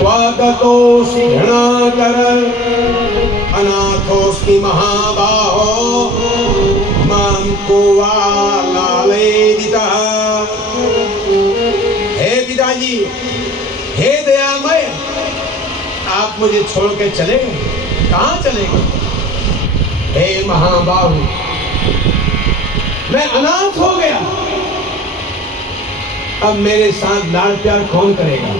स्वागतोऽसि घृणाकर अनाथोऽस्मि महाबाहो मां को वा लालयेदितः। हे पिताजी, हे दयामय, आप मुझे छोड़ के चले गए, कहाँ चले गए? हे महाबाहु, मैं अनाथ हो गया, अब मेरे साथ लाड़ प्यार कौन करेगा?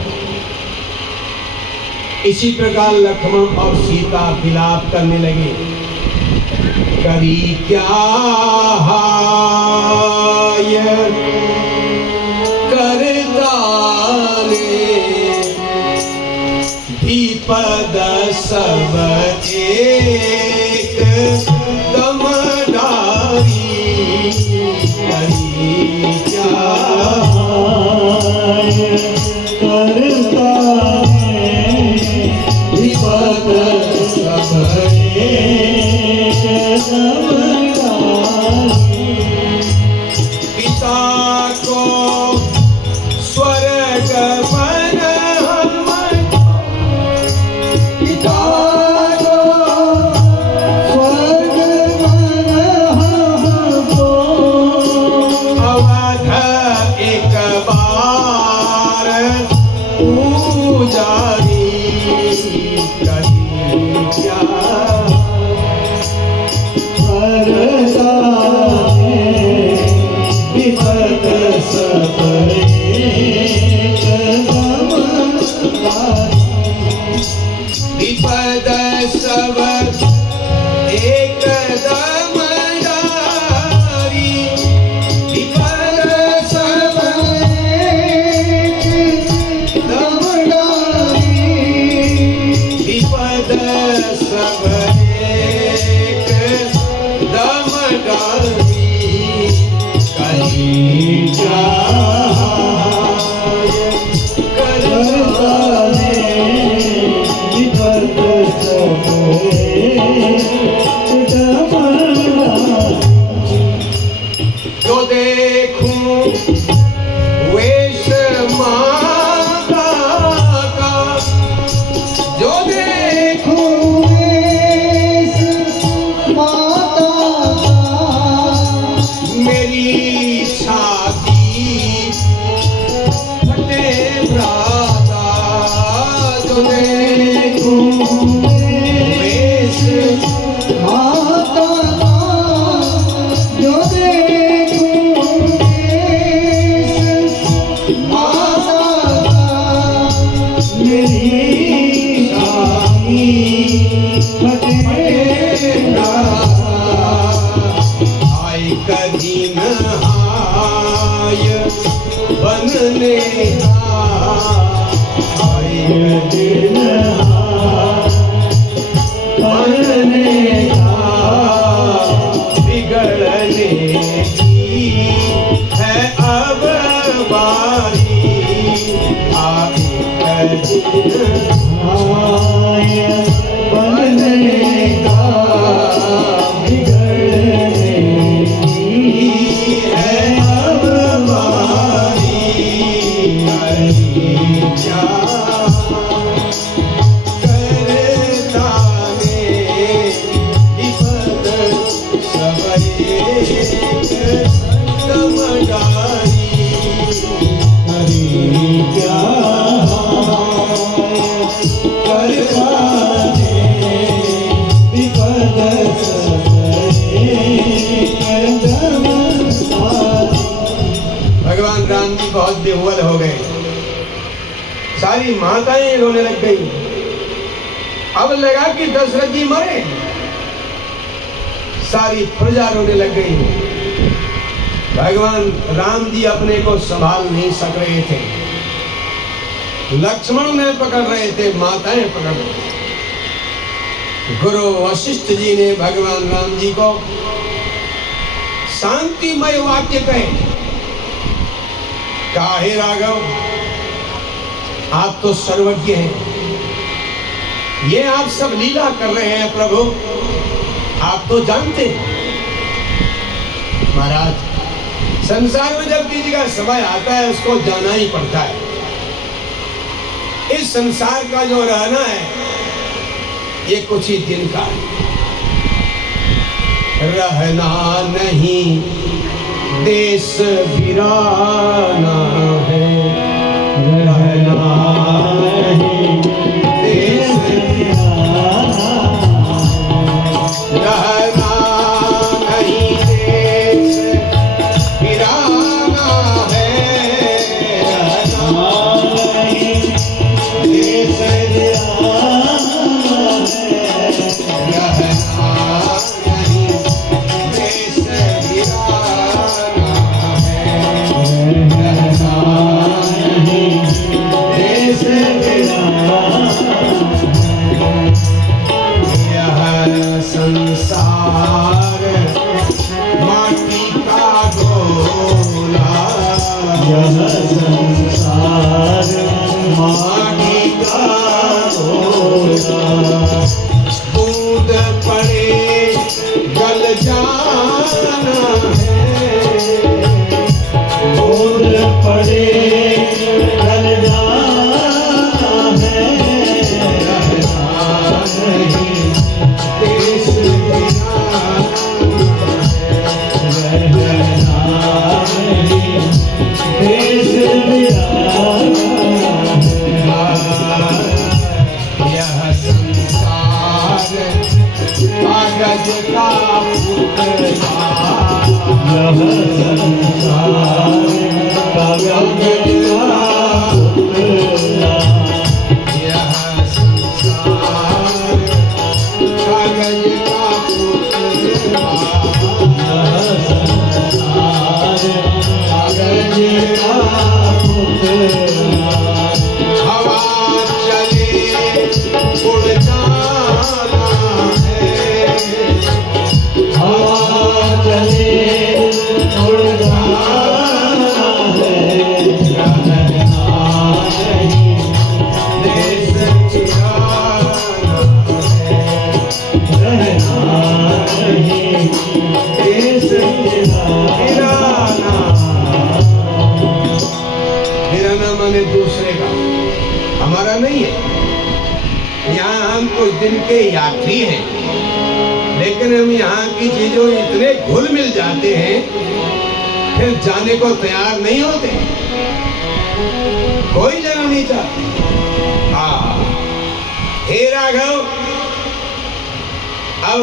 इसी प्रकार लक्ष्मण और सीता विलाप करने लगे। करी क्या हाय करता रे विपद सब एक दम डारी। करी क्या हाय करता विपद सब एक दम डारी। पिता को स्वर्ग वन हम, पिता को स्वर्ग वन हमको अवध एक बार पूजारी। करी क्या करता विपद सब एक दम डारी। विपद सब एक दम डारी। विपद सब एक दम डारी। विपद सब एक दम डारी। करी क्या करता है विपद सब एक दम डारी। जो देखूं वेश माता का, जो देखूं वेश माता का, मेरी छाती फटे भ्राता। जो देखूं वेश माता का, जो देखूं वेश माता का, मेरी छाती फटे भ्राता। हाय कदीम हाय बनने का, हाय कदीम हाय बनने का, बिगड़ने की है अब बारी। हाय कदीम हाय बनने का, बिगड़ने की है अब बारी। करी क्या करता है विपद सब एक दम डारी। करी क्या करता है विपद सब एक दम डारी। भगवान राम जी बहुत बेहुल हो गए, सारी माताएं रोने लग गई। अब लगा कि दशरथ जी मरे, सारी प्रजा रोने लग गई। भगवान राम जी अपने को संभाल नहीं सक रहे थे, लक्ष्मण ने पकड़ रहे थे, माताएं पकड़ रहे थे। गुरु वशिष्ठ जी ने भगवान राम जी को शांतिमय वाक्य कहे। कहा, हे राघव, आप तो सर्वज्ञ हैं, ये आप सब लीला कर रहे हैं प्रभु, आप तो जानते हैं। महाराज, संसार में जब किसी का समय आता है उसको जाना ही पड़ता है। इस संसार का जो रहना है ये कुछ ही दिन का है। रहना नहीं देश वीराना है, रहना नहीं देश वीराना, रहना नहीं देश वीराना है, रहना नहीं देश वीराना है, रहना नहीं देश वीराना है, रहना नहीं देश वीराना। यह संसार माटी का गोला, यह संसार माटी का गोला, बूंद पड़े गल जाना है, बूंद पड़े गल जाना है, रहना नहीं देश वीराना है, रहना नहीं देश वीराना है। यह संसार कागज का पुतला, यह संसार कागज का पुतला, यह संसार कागज का पुतला, यह संसार कागज का पुतला। हवा चले उड़ जाना है, हवा चले उड़ जाना है, रहना नहीं देश वीराना है, रहना नहीं देश वीराना। वीराना माने दूसरे का, हमारा नहीं है। यहाँ हम कुछ दिन के यात्री हैं, लेकिन हम यहाँ की चीजों में इतने घुल मिल जाते हैं, फिर जाने को तैयार नहीं होते, कोई जाना नहीं चाहते। हे राघव, अब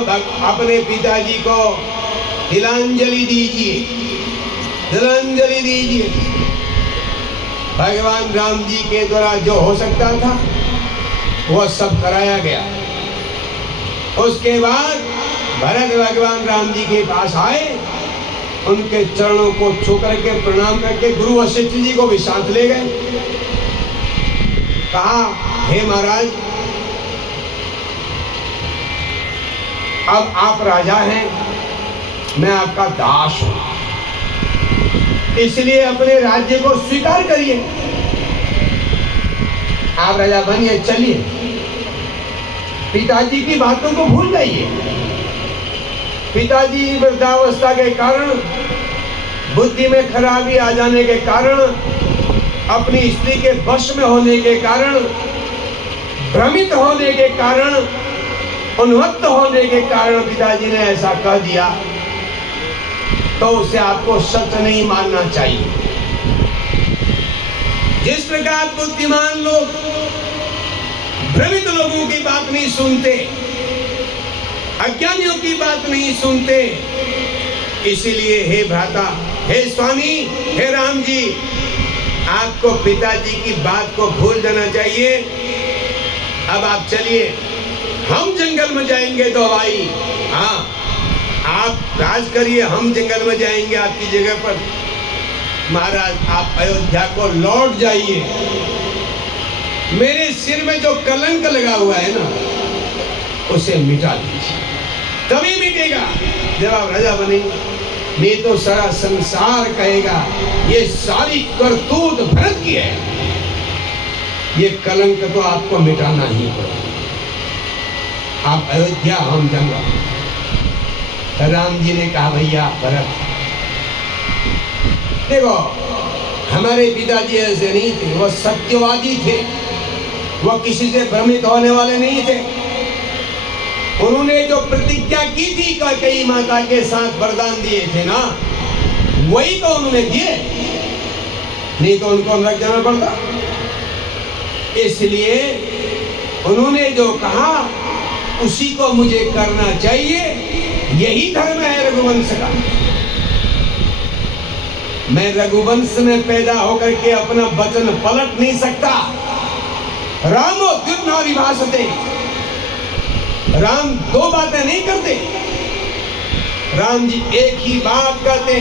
अपने पिताजी को तिलांजलि दीजिए, तिलांजलि दीजिए। भगवान राम जी के द्वारा जो हो सकता था वह सब कराया गया। उसके बाद भरत भगवान राम जी के पास आए, उनके चरणों को छू करके प्रणाम करके गुरु वशिष्ठ जी को भी साथ ले गए। कहा, हे महाराज, अब आप राजा हैं, मैं आपका दास हूं, इसलिए अपने राज्य को स्वीकार करिए। आप राजा बनिए, चलिए, पिताजी की बातों को भूल जाइए। पिताजी वृद्धावस्था के कारण, बुद्धि में खराबी आ जाने के कारण, अपनी स्त्री के वश में होने के कारण, भ्रमित होने के कारण, उन्मत्त होने के कारण पिताजी ने ऐसा कह दिया, तो उसे आपको सत्य नहीं मानना चाहिए। जिस प्रकार बुद्धिमान लोग भ्रमित लोगों की बात नहीं सुनते, अज्ञानियों की बात नहीं सुनते, इसीलिए हे भ्राता, हे स्वामी, हे राम जी, आपको पिताजी की बात को भूल जाना चाहिए। अब आप चलिए, हम जंगल में जाएंगे तो भाई, हाँ, आप राज करिए, हम जंगल में जाएंगे आपकी जगह पर। महाराज, आप अयोध्या को लौट जाइए। मेरे सिर में जो कलंक लगा हुआ है ना, उसे मिटा दीजिए, तभी मिटेगा जब आप राजा बनेंगे। नहीं तो सारा संसार कहेगा ये सारी करतूत भरत की है। ये कलंक तो आपको मिटाना ही पड़ेगा। आप अयोध्या, हम जंगल। राम जी ने कहा, भैया भरत, देखो, हमारे पिताजी ऐसे नहीं थे, वह सत्यवादी थे। वो किसी से भ्रमित होने वाले नहीं थे। उन्होंने जो प्रतिज्ञा की थी कैकेयी माता के साथ वरदान दिए थे ना, वही तो उन्होंने दिए, नहीं तो उनको नरक जाना पड़ता। इसलिए उन्होंने जो कहा उसी को मुझे करना चाहिए, यही धर्म है रघुवंश का। मैं रघुवंश में पैदा होकर के अपना वचन पलट नहीं सकता। रामो द्विर्ना विभाषते, राम दो बातें नहीं करते, राम जी एक ही बात कहते,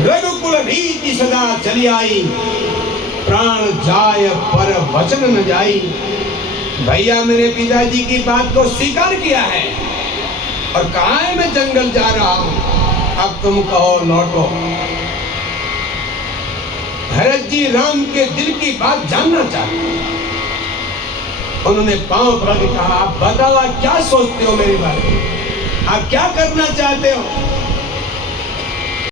रघुकुल रीति सदा चली आई, प्राण जाय पर वचन न जाई। भैया मेरे पिताजी की बात को स्वीकार किया है और कहा है मैं जंगल जा रहा हूं, अब तुम कहो लौटो। भरत जी राम के दिल की बात जानना चाहते। उन्होंने पांव पकड़ के कहा, आप बताओ आप क्या सोचते हो मेरे बारे में, आप क्या करना चाहते हो?